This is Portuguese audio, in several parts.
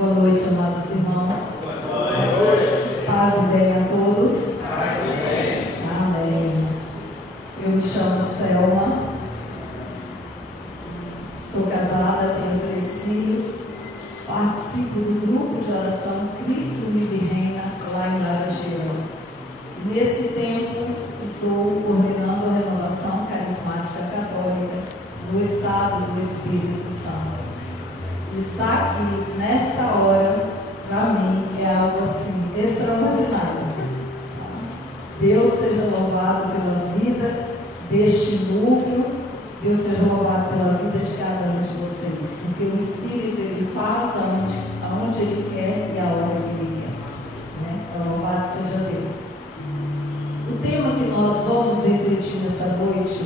Boa noite, amados irmãos. Boa noite. Paz e bem a todos. Paz e bem. Amém. Eu me chamo Selma. Sou casada, tenho 3 filhos. Participo do grupo de oração Cristo Vive e Reina, lá em Laranjeiras. Nesse tempo, estou coordenando a renovação carismática católica no estado do Espírito Santo. Estar aqui nesta hora, para mim, é algo assim extraordinário. Deus seja louvado pela vida deste núcleo, Deus seja louvado pela vida de cada um de vocês, porque o Espírito ele faz aonde Ele quer e a hora que Ele quer. Né? Louvado seja Deus. O tema que nós vamos refletir nessa noite: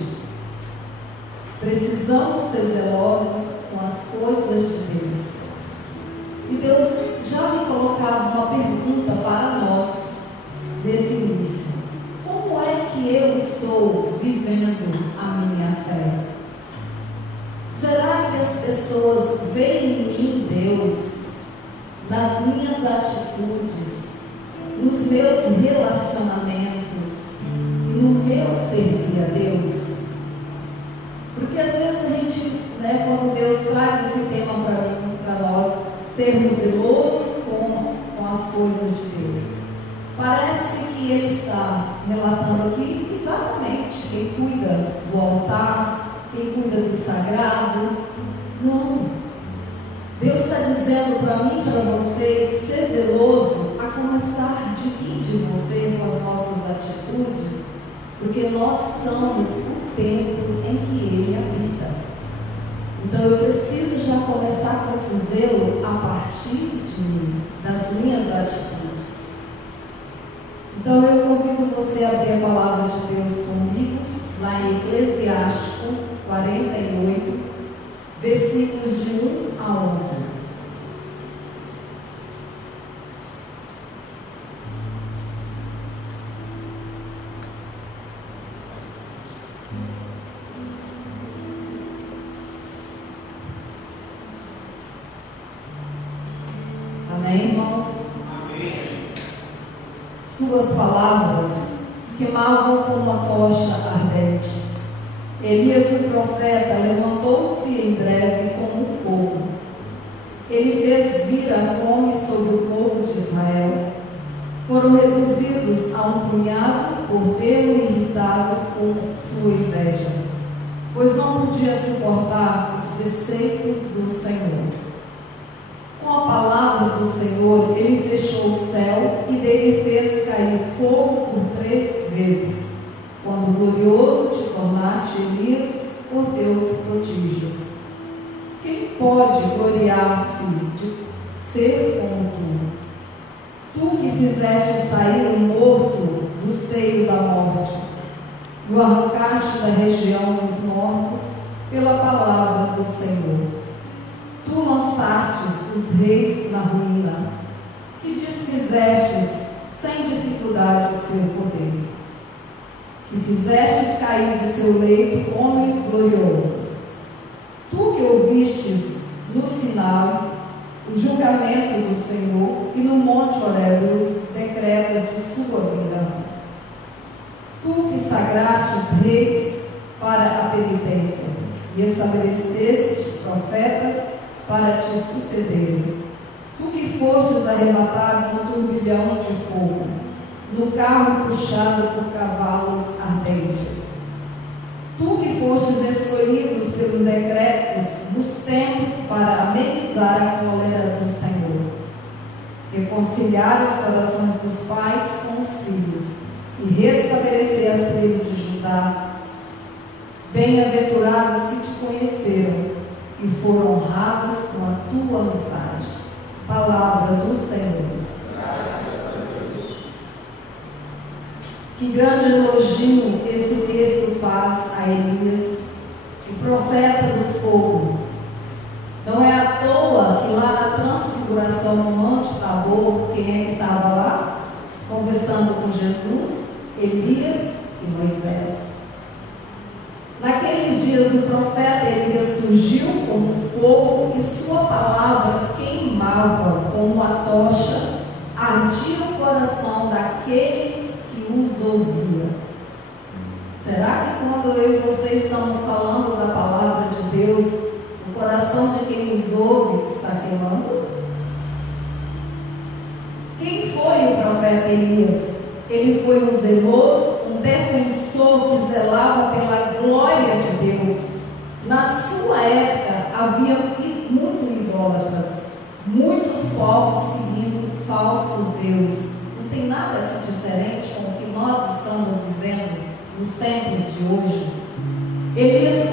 precisamos ser zelosos com as coisas de Deus. E Deus já me colocava uma pergunta para nós nesse início: como é que eu estou vivendo a minha fé? Será que as pessoas veem em mim Deus nas minhas atitudes, nos meus relacionamentos e no meu servir a Deus? Porque às vezes a gente, quando Deus traz esse tema para nós, sermos zelosos com as coisas de Deus, parece que Ele está relatando aqui exatamente quem cuida do altar, quem cuida do sagrado. Não. Deus está dizendo para mim e para vocês ser zeloso, a começar de mim, de você, com as nossas atitudes, porque nós somos o templo em que Ele habita. Então eu preciso já começar com esse zelo a partir de mim, das minhas atitudes. Então eu convido você a abrir a palavra de Deus comigo, lá em Eclesiástico 48, versículos de 1 a 11. Amém, irmãos? Amém. Suas palavras queimavam como uma tocha ardente. Elias, o profeta, levantou-se em breve como um fogo. Ele fez vir a fome sobre o povo de Israel. Foram reduzidos a um punhado por tê-lo irritado com sua inveja, pois não podia suportar os preceitos do Senhor. Com a palavra do Senhor, Ele fechou o céu e dele fez cair fogo por 3 vezes, quando glorioso te tornaste, Elias, por teus prodígios. Quem pode gloriar-se de ser como tu? Tu que fizeste sair o morto do seio da morte, o arrancaste da região dos mortos pela palavra do Senhor. Tu lançastes os reis na ruína, que desfizestes sem dificuldade o seu poder, que fizestes cair de seu leito homens gloriosos. Tu que ouvistes no Sinai o julgamento do Senhor e no monte Horebe os decretos de sua vingança. Tu que sagrastes reis para a penitência e estabelecestes profetas para te sucederem. Tu que fostes arrebatado no turbilhão de fogo, no carro puxado por cavalos ardentes. Tu que fostes escolhidos pelos decretos nos tempos para amenizar a cólera do Senhor, reconciliar os corações dos pais com os filhos e restabelecer as tribos de Judá. Bem-aventurados que te conheceram e foram honrados com a tua mensagem. Palavra do Senhor. Graças a Deus. Que grande elogio esse texto faz a Elias, o profeta do fogo. Não é à toa que lá na transfiguração no Monte Tabor, quem é que estava lá? Conversando com Jesus? Elias e Moisés. Naqueles dias o profeta Elias surgiu como fogo e sua palavra queimava como a tocha, ardia o coração daqueles que os ouviam. Será que quando eu e você estamos falando da palavra de Deus, o coração de quem nos ouve está queimando? Quem foi o profeta Elias? Ele foi um zeloso, um defensor que zelava pela glória de Deus. Na sua época havia muitos idólatras, muitos povos seguindo falsos deuses. Não tem nada aqui diferente com o que nós estamos vivendo nos tempos de hoje. Elias,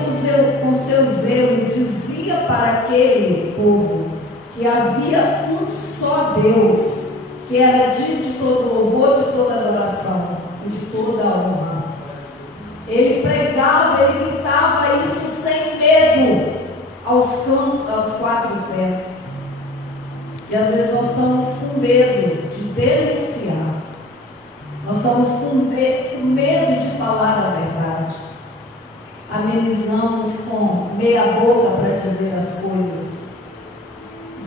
com seu zelo, dizia para aquele povo que havia um só Deus, que era digno de todo louvor, de toda adoração e de toda honra. Ele pregava, ele gritava isso sem medo aos quatro ventos. E às vezes nós estamos com medo de denunciar. Nós estamos com medo de falar a verdade. Amenizamos com meia boca para dizer as coisas.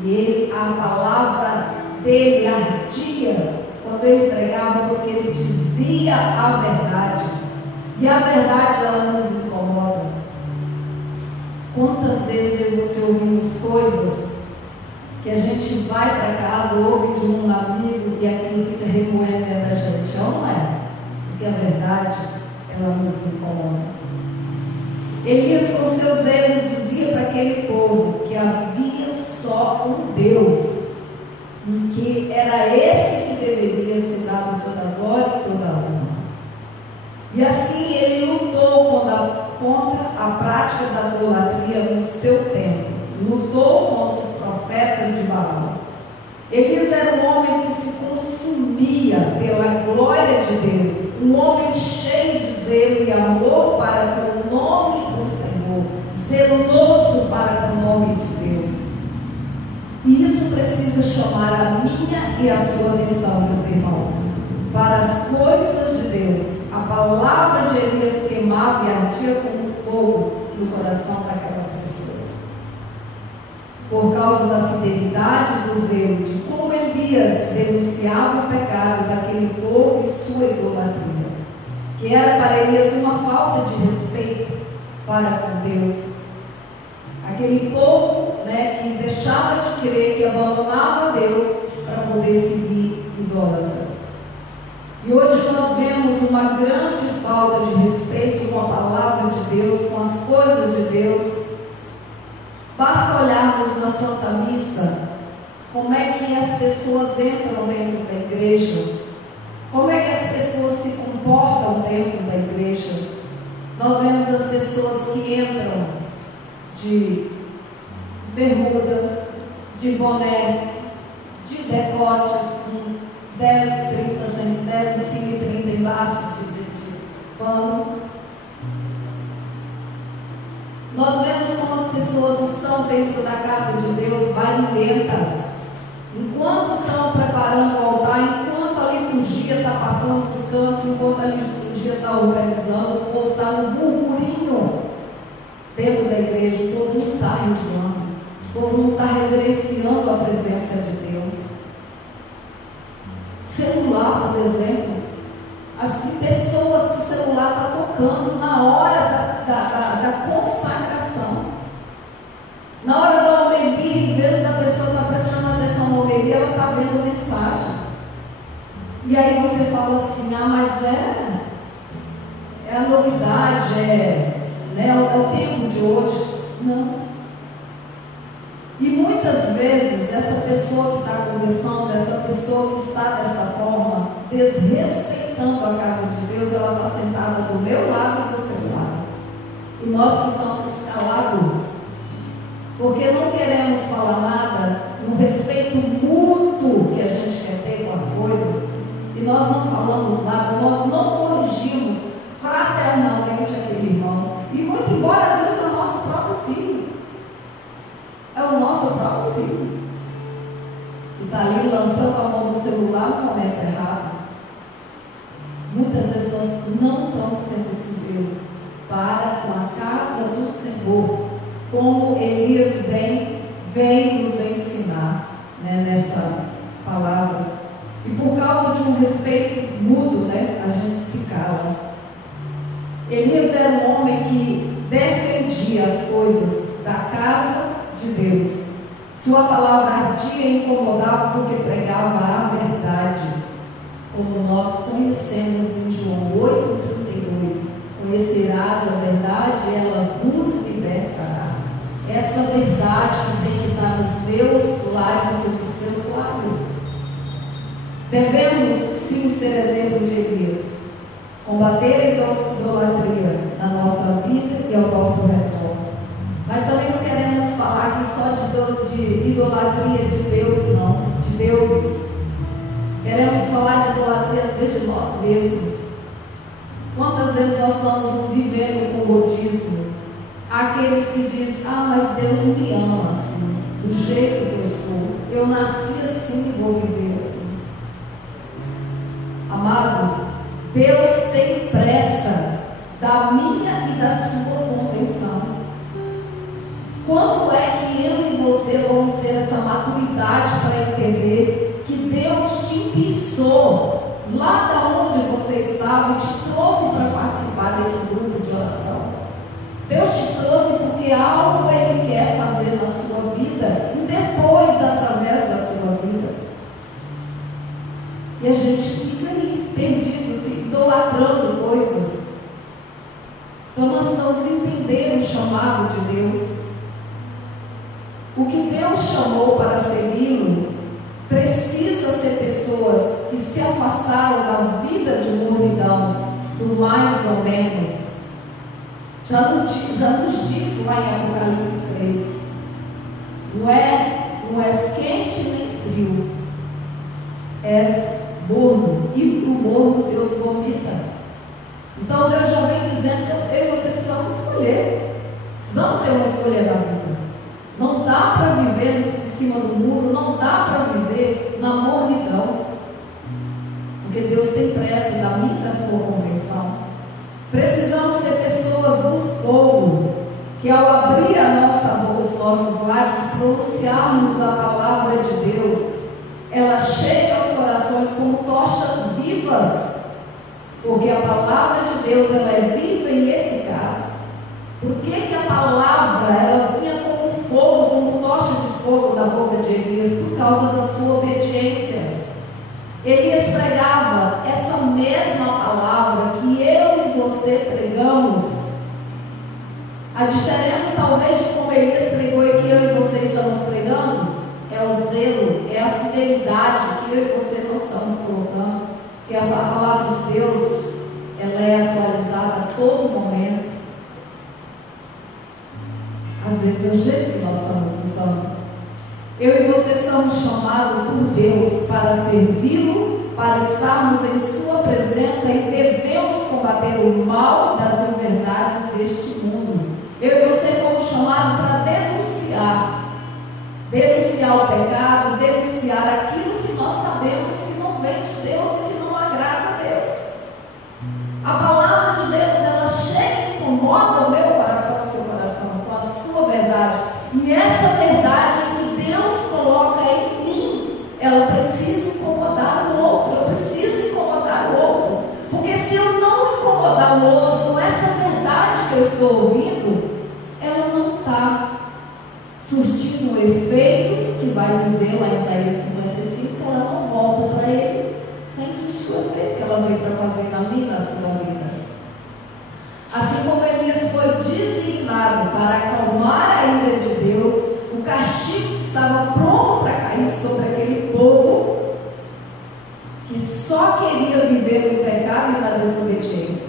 E a palavra dele ardia quando ele pregava, porque ele dizia a verdade. E a verdade, ela nos incomoda. Quantas vezes eu e você ouvimos coisas que a gente vai para casa, ouve de um amigo e aquilo fica remoendo dentro da gente, não é? Porque a verdade, ela nos incomoda. Elias, com seu zelo, dizia para aquele povo que havia só um Deus e que era esse que deveria ser dado toda a glória e toda a honra. E assim ele lutou contra a prática da idolatria no seu tempo. Lutou contra os profetas de Baal. Elias era um homem que se consumia pela glória de Deus, um homem cheio de zelo e amor para com o nome do Senhor, zeloso para com o nome de Deus. E isso precisa chamar a minha e a sua atenção, meus irmãos, para as coisas de Deus. A palavra de Elias queimava e ardia como fogo no coração daquelas pessoas. Por causa da fidelidade do zelo, de como Elias denunciava o pecado daquele povo e sua idolatria, que era para Elias uma falta de respeito para com Deus. Aquele povo, que deixava de crer, que abandonava Deus para poder seguir idólatras. E hoje nós vemos uma grande falta de respeito com a palavra de Deus, com as coisas de Deus. Basta olharmos na Santa Missa, como é que as pessoas entram dentro da igreja, como é que as pessoas se comportam dentro da igreja. Nós vemos as pessoas que entram de bermuda, de boné, de decotes com 10 em cima e 30 embaixo de pano. Nós vemos como as pessoas estão dentro da casa de Deus barilentas, enquanto estão preparando o altar, enquanto a liturgia está passando dos cantos, enquanto a liturgia está organizando, o povo está no burburinho dentro da igreja. O povo não está rezando, o povo não está reverenciando a presença de Deus. Celular, por exemplo, as pessoas que o celular está tocando na hora da consagração, na hora da homilia. Às vezes a pessoa está prestando atenção na homilia, ela está vendo mensagem, e aí você fala assim: mas é a novidade, é o tempo de hoje. Não. E muitas vezes essa pessoa que está conversando, essa pessoa que está dessa forma, desrespeitando a casa de Deus, ela está sentada do meu lado e do seu lado. E nós ficamos calados, porque não queremos falar nada no respeito mútuo que a gente quer ter com as coisas, e nós não falamos nada, nós não corrigimos fraternalmente aquele irmão. E muito embora às vezes é o nosso próprio filho. É o nosso próprio filho que está ali lançando a mão do celular no momento errado. Muitas vezes nós não estamos tendo esse zelo para com a casa do Senhor, como Elias vem nos ensinar, nessa feito mudo, né? A gente se cala. Elias era um homem que defendia as coisas da casa de Deus. Sua palavra ardia e incomodava porque pregava a verdade, como nós conhecemos em João 8,32. Conhecerás a verdade e ela vos libertará. Essa verdade que tem que estar nos meus lábios e nos seus lábios. Devemos sim ser exemplo de Elias, combater a idolatria na nossa vida e ao nosso redor. Mas também não queremos falar aqui só de idolatria de Deus, não, de deuses. Queremos falar de idolatria às vezes de nós mesmos. Quantas vezes nós estamos vivendo o comodismo? Aqueles que dizem, mas Deus me ama assim, do jeito que eu sou. Eu nasci assim e vou viver assim. Amados, Deus tem pressa da minha e da sua convenção. Quando é que eu e você vamos ter essa maturidade para entender que Deus te pisou lá da onde você estava e te trouxe para participar desse grupo de oração? Deus te trouxe porque algo Ele quer fazer na sua vida e depois através da sua vida. E a gente fica aí perdido, se idolatrando coisas. Então nós precisamos entender o chamado de Deus. O que Deus chamou para segui-lo precisa ser pessoas que se afastaram da vida de mornidão, do mais ou menos. Já nos diz lá em Apocalipse 3, não és quente nem frio, és morno, e para o morno Deus vomita. Então Deus já vem dizendo que eu e você precisamos escolher, precisamos ter uma escolha na vida. Não dá para viver em cima do muro, não dá para viver na mornidão, porque Deus tem pressa da minha e da sua convenção. Precisamos ser pessoas do fogo, que ao abrir os nossos lábios, pronunciarmos a palavra de Deus, ela chega aos corações como tochas vivas, porque a palavra de Deus ela é viva e eficaz. Por que a palavra ela vinha como fogo, como tocha de fogo da boca de Elias? Por causa da sua obediência. Elias pregava essa mesma palavra que eu e você pregamos. A diferença talvez de como Elias pregou e que eu e você estamos pregando é o zelo, é a fidelidade que eu e você não estamos colocando. Porque a palavra de Deus ela é atualizada a todo momento. Às vezes é o jeito que nós estamos usando. Eu e você somos chamados por Deus para servi-lo, para estarmos em sua presença e devemos combater o mal das inverdades deste mundo. Eu e você fomos chamados para denunciar o pecado, denunciar aquilo que nós sabemos que não vem de Deus e que não agrada a Deus. A palavra de Deus, ela chega e incomoda o meu coração, o seu coração, com a sua verdade. E essa verdade que Deus coloca em mim, ela precisa incomodar o outro. Eu preciso incomodar o outro. Porque se eu não incomodar o outro com essa verdade que eu estou ouvindo, ela não está surtindo o efeito que vai dizer lá em Isaías 55 que ela não volta para ele sem surtir o efeito que ela veio para fazer na minha e na sua vida. Assim como Elias foi designado para acalmar a ira de Deus, o castigo que estava pronto para cair sobre aquele povo que só queria viver no pecado e na desobediência,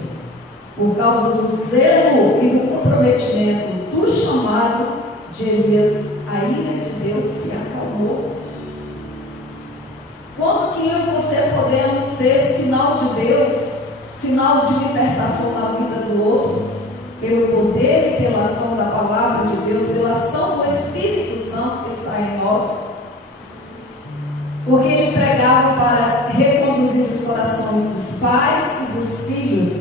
por causa do zelo e do comprometimento do chamado de Elias, a ira de Deus se acalmou. Quanto que eu e você podemos ser sinal de Deus, sinal de libertação na vida do outro, pelo poder e pela ação da palavra de Deus, pela ação do Espírito Santo que está em nós? Porque ele pregava para reconduzir os corações dos pais e dos filhos,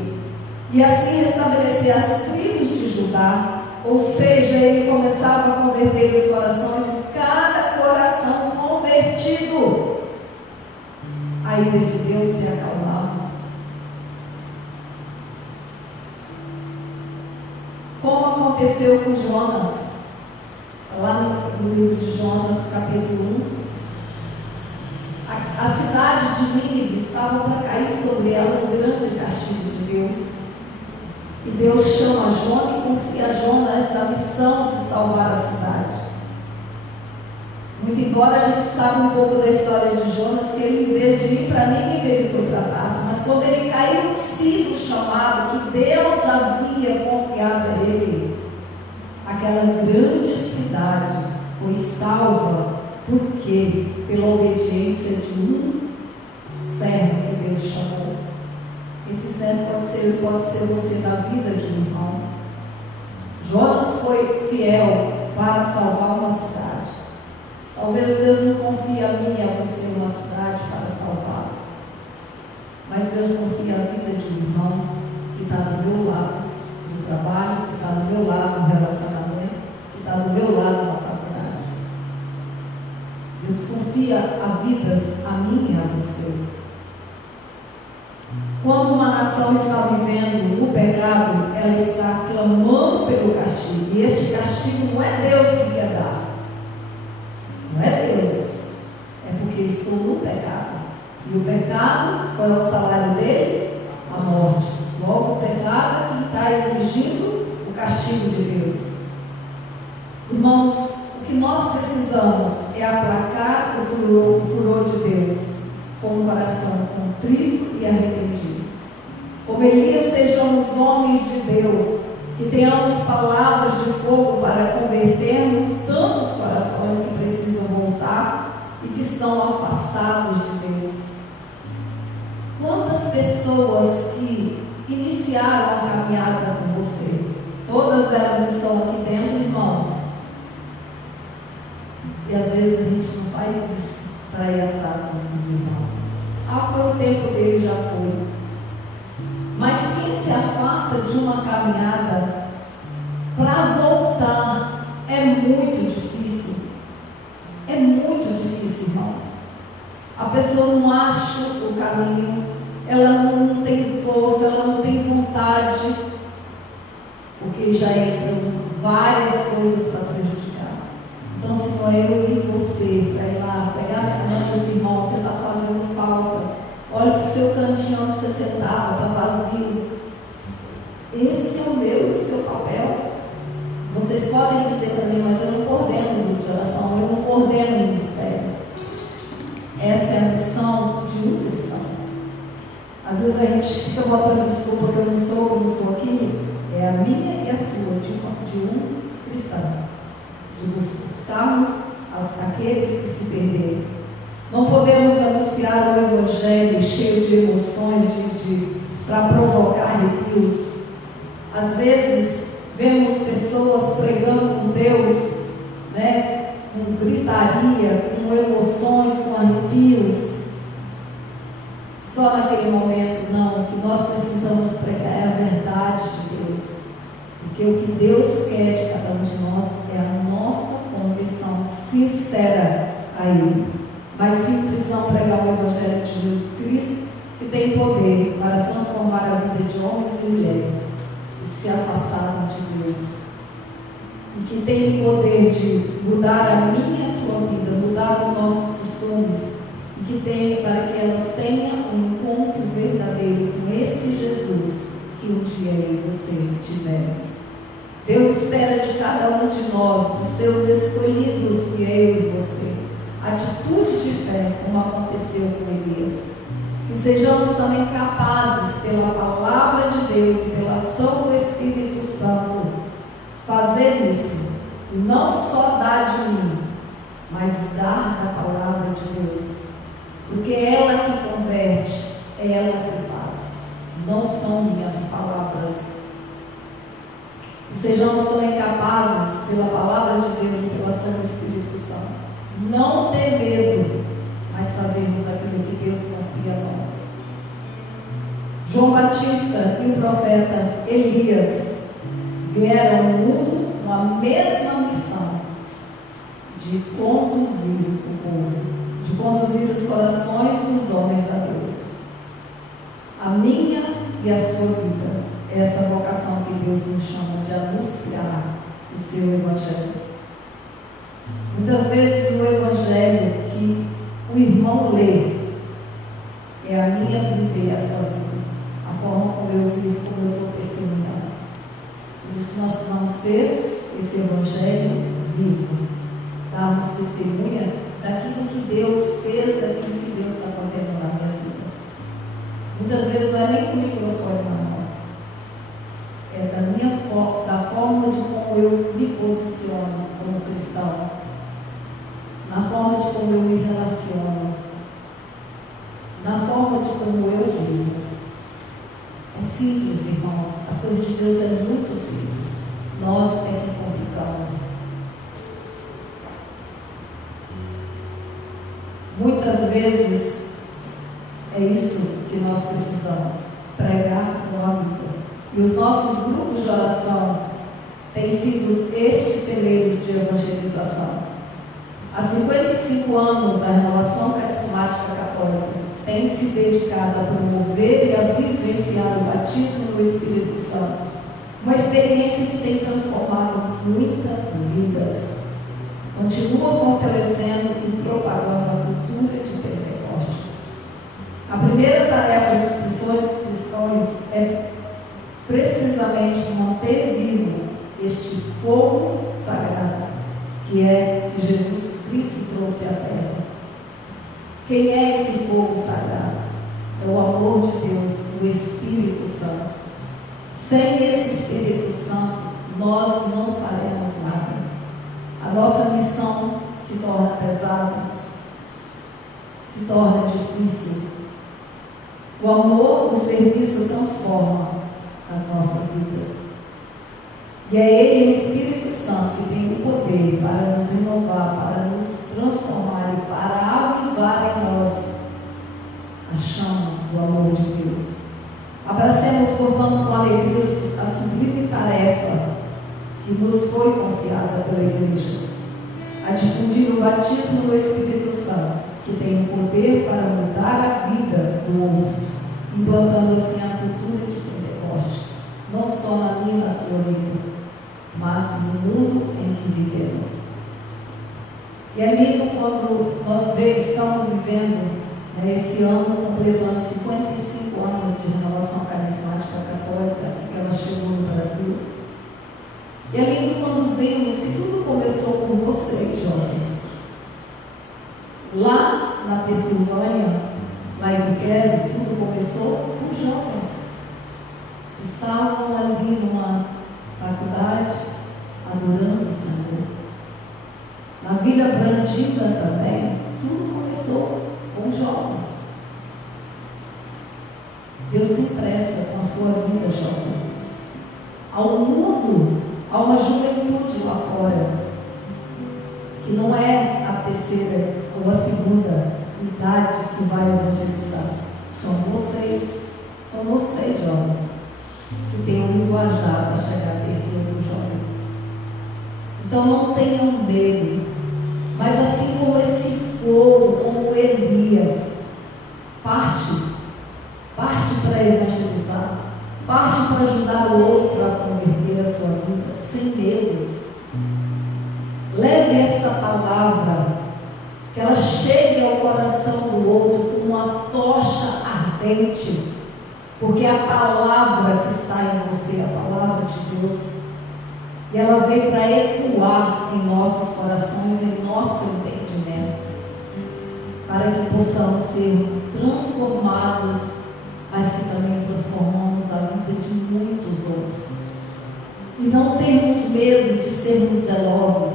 e assim restabelecer as tribos de Judá. Ou seja, ele começava a converter os corações, cada coração convertido. A a ira de Deus se acalmava. Como aconteceu com Jonas, lá no livro de Jonas, capítulo 1, a cidade de Nínive estava para cair sobre ela um grande castigo de Deus. E Deus chama Jonas e confia a Jonas essa missão de salvar a cidade. Muito embora a gente saiba um pouco da história de Jonas, que ele, em vez de ir para Nínive, ele foi para Tarso. Mas quando ele caiu em si do chamado que Deus havia confiado a ele, aquela grande cidade foi salva. Por quê? Pela obediência de um servo que Deus chamou. Esse servo pode ser você na vida de um irmão. Jonas foi fiel para salvar uma cidade. Talvez Deus não confie a mim e a você uma cidade para salvar. Mas Deus confia a vida de um irmão que está do meu lado no trabalho, que está do meu lado no relacionamento, que está do meu lado na faculdade. Deus confia a vidas a mim e a você. Quando uma nação está vivendo no pecado, ela está clamando pelo castigo. E este castigo não é Deus que quer dar. Não é Deus. É porque estou no pecado. E o pecado, qual é o salário dele? A morte. Logo, o pecado é que está exigindo o castigo de Deus. Irmãos, o que nós precisamos é aplacar o furor de Deus com um coração contrito e arrependido. Como Elias, sejamos homens de Deus, que tenhamos palavras de fogo para convertermos tantos corações que precisam voltar e que estão afastados de Deus. Quantas pessoas que iniciaram a caminhada com você, todas elas estão aqui dentro, irmãos. E às vezes a gente não faz isso para ir atrás desses irmãos. Foi o tempo dele, já foi. Mas quem se afasta de uma caminhada para voltar é muito difícil. É muito difícil, irmãos. A pessoa não acha o caminho, ela não tem força, ela não tem vontade, porque já entram várias coisas para prejudicar. Então, se não é eu e você para ir lá, pegar a mão dos irmãos, você está fazendo falta. Olha para o seu cantinho onde você sentava, está vazio. Esse é o meu e o seu papel. Vocês podem dizer para mim, mas eu não coordeno o grupo de oração, eu não coordeno o ministério. Essa é a missão de um cristão. Às vezes a gente fica botando desculpa que eu não sou aquilo. É a minha e a sua, de um cristão. De buscarmos aqueles que se perderam. Não podemos anunciar o Evangelho cheio de emoções para provocar arrepios. Às vezes, vemos pessoas pregando com Deus, né, com gritaria, com emoções, com arrepios. Só naquele momento, não. O que nós precisamos pregar é a verdade de Deus. Porque o que Deus quer de cada um de nós é a nossa conversão sincera a Ele. Mas sim precisamos pregar o Evangelho de Jesus Cristo, que tem poder para transformar a vida de homens e mulheres que se afastaram de Deus. E que tem o poder de mudar a minha e a sua vida, mudar os nossos costumes, e que tem para que elas tenham um encontro verdadeiro com esse Jesus que um dia eu e você tivemos. Deus espera de cada um de nós, dos seus escolhidos, que é eu e você, atitude de fé, como aconteceu com Elias. Que sejamos também capazes, pela palavra de Deus e pela ação do Espírito Santo, fazer isso, e não só dar de mim, mas dar da palavra de Deus. Porque é ela que converte, é ela que faz, não são minhas palavras. Que sejamos também capazes, pela palavra de Deus e pela ação do Espírito Santo, não ter medo, mas fazermos aquilo que Deus confia a nós. João Batista e o profeta Elias vieram ao mundo com a mesma missão de conduzir o povo, de de conduzir os corações dos homens a Deus. A minha e a sua vida é essa vocação que Deus nos chama de anunciar o seu Evangelho. Muitas vezes o Evangelho que o irmão lê é a minha vida e a sua vida, a forma como eu vivo, como eu estou testemunhando. Por isso nós vamos ser esse Evangelho vivo, darmos testemunha daquilo que Deus fez, daquilo que Deus está fazendo na minha vida. Muitas vezes não é nem com o microfone na mão, é da forma de como eu me posiciono como cristão, na forma de como eu me relaciono, na forma de como eu vivo. É simples, irmãos. As coisas de Deus é muito simples. Nós é que complicamos. Muitas vezes é isso que nós precisamos, pregar com a vida. E os nossos grupos de oração têm sido estes celeiros de evangelização. Há 55 anos, a Renovação Carismática Católica tem se dedicado a promover e a vivenciar o batismo no Espírito Santo. Uma experiência que tem transformado muitas vidas. Continua fortalecendo e propagando a cultura de Pentecostes. A primeira tarefa dos cristãos é precisamente manter vivo este fogo sagrado que Jesus Cristo trouxe à terra. Quem é esse fogo sagrado? É o amor de Deus, o Espírito Santo. Sem esse Espírito Santo, nós não faremos nada. A nossa missão se torna pesada, se torna difícil. O amor, o serviço transforma as nossas vidas. E é Ele, o Espírito Santo, que tem o poder para nos renovar, para nos transformar e para avivar em nós a chama do amor de Deus. Abracemos, portanto, com alegria a sublime tarefa que nos foi confiada pela Igreja, a difundir o batismo do Espírito Santo, que tem o poder para mudar a vida do outro, implantando assim a cultura de Pentecostes, não só na minha e na sua vida, mas no mundo em que vivemos. E é lindo quando nós estamos vivendo, esse ano, completando 55 anos de Renovação Carismática Católica, que ela chegou no Brasil. E é lindo quando vemos que tudo começou com vocês, jovens. Lá na Pensilvânia, lá em Duquesne, tudo começou com jovens que estavam ali numa faculdade, adorando o Senhor. Na Vila Brandina também, tudo começou com jovens. Deus tem pressa com a sua vida, jovem. Há um mundo, há uma juventude lá fora, que não é a terceira ou a segunda idade que vai evangelizar. São vocês, jovens, que têm um linguajar para chegar a esse outro jovem. Então não tenham medo, mas assim como esse fogo, como Elias, parte para evangelizar, parte para ajudar o outro a converter a sua vida, sem medo. Leve esta palavra, que ela chegue ao coração do outro como uma tocha ardente, porque a palavra que está em você, a palavra de Deus, e ela veio para ecoar em nossos corações, em nosso entendimento, para que possamos ser transformados, mas que também transformamos a vida de muitos outros. E não termos medo de sermos zelosos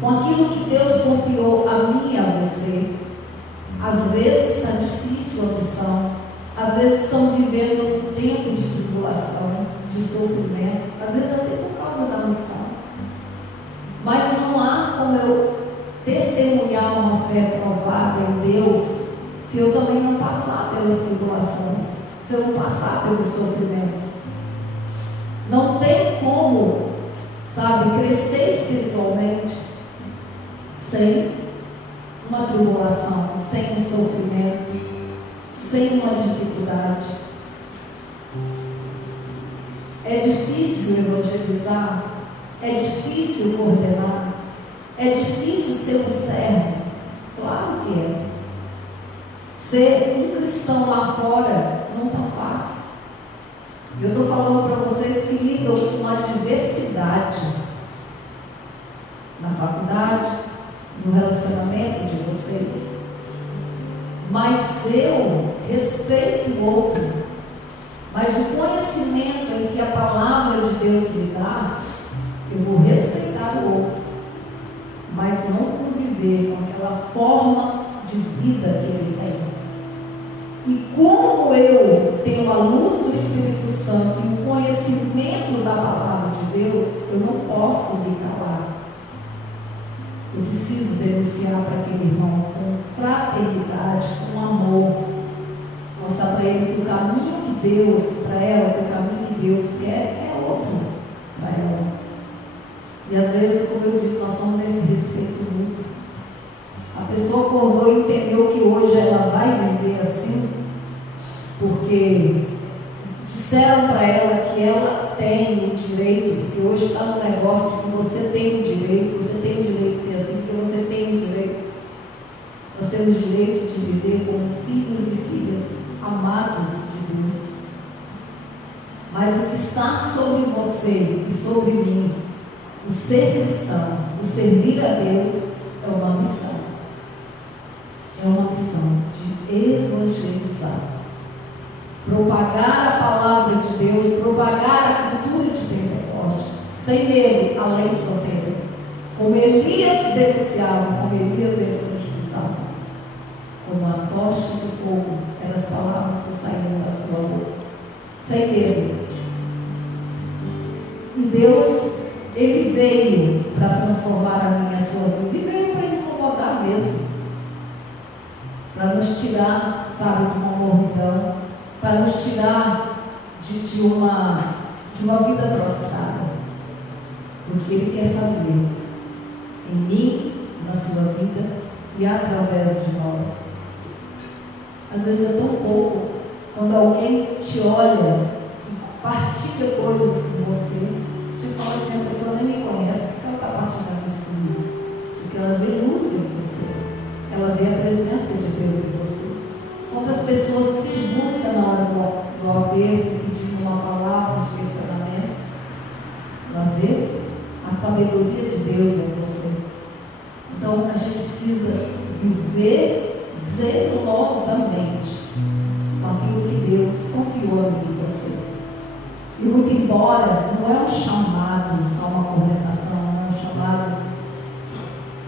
com aquilo que Deus confiou a mim e a você. Às vezes está difícil a missão, às vezes estamos vivendo um tempo de tribulação, de sofrimento, às vezes até por causa da missão. Mas não há como eu testemunhar uma fé provada em Deus se eu também não passar pelas tribulações, se eu não passar pelos sofrimentos. Não tem como, crescer espiritualmente sem uma tribulação, sem um sofrimento, sem uma dificuldade. É difícil evangelizar, é difícil coordenar, é difícil ser um servo. Claro que é. Ser um cristão lá fora não está fácil. Eu estou falando para vocês que lidam com uma diversidade na faculdade, no relacionamento de vocês. Mas eu respeito o outro. Mas o conhecimento em que a palavra de Deus me dá, eu vou respeitar o outro, mas não conviver com aquela forma de vida que ele tem. E como eu tenho a luz do Espírito Santo e o conhecimento da palavra de Deus, eu não posso me calar. Eu preciso denunciar para aquele irmão com fraternidade, com amor, mostrar para ele que o caminho de Deus para ela, que o caminho que Deus quer é outro para ela. E às vezes, como eu disse, nós estamos nesse respeito muito. A pessoa acordou e entendeu que hoje ela vai viver assim, porque disseram para ela que ela tem o direito, porque hoje está no negócio de que você tem o direito de ser assim, porque você tem o direito. Nós temos o direito de viver como filhos e filhas amados de Deus. Mas o que está sobre você e sobre mim, o ser cristão, o servir a Deus, é uma missão. É uma missão de evangelizar. Propagar a palavra de Deus, propagar a cultura de Pentecostes, sem medo, além da fronteira. Como Elias denunciava, como Elias evangelizava. Como a tocha de fogo, eram as palavras que saíram da sua boca. Sem medo. E Deus, Ele veio para transformar a minha e a sua vida. E veio para incomodar mesmo. Para nos tirar, sabe, de uma morridão. Para nos tirar de uma vida prostrada. Porque Ele quer fazer em mim, na sua vida e através de nós. Às vezes é tão pouco quando alguém te olha e partilha coisas com você. Você fala assim, a pessoa nem me conhece, por que ela está partilhando isso comigo? Porque ela vê luz em você, ela vê a presença de Deus em você. Quantas pessoas que te buscam na hora do aperto, pedindo uma palavra, um direcionamento, ela vê a sabedoria de Deus em você. Então a gente precisa viver zelosamente com aquilo que Deus confiou em você. E muito embora não é um chamado a uma coordenação, não é um chamado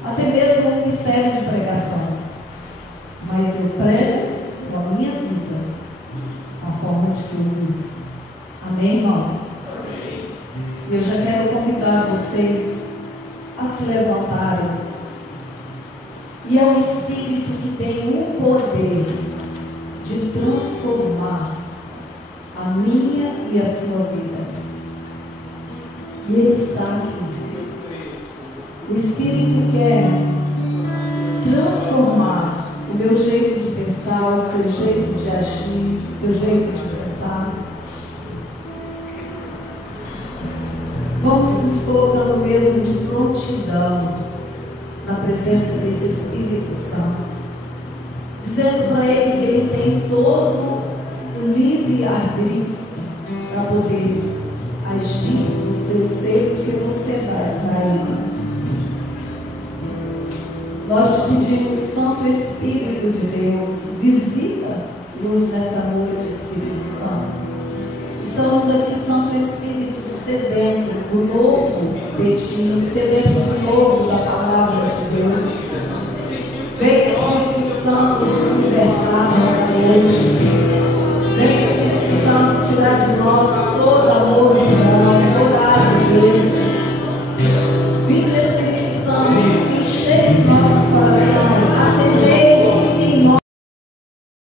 até mesmo um ministério de pregação, mas eu prego com a minha vida a forma de Deus vive. Amém, irmãos? Amém. E eu já quero convidar vocês a se levantarem. E é o Espírito que tem o poder de transformar a minha e a sua vida. E Ele está aqui. O Espírito quer transformar o meu jeito de pensar, o seu jeito de agir, o seu jeito de pensar. Vamos nos colocando mesmo de prontidão na presença desse Espírito Santo, dizendo para Ele que Ele tem todo o livre-arbítrio para poder agir no seu ser, porque você dá para Ele. Nós te pedimos, Santo Espírito de Deus, visita-nos nessa noite, Espírito Santo. Estamos aqui, Santo Espírito, sedento do novo de Ti, sedento do novo da palavra de Deus.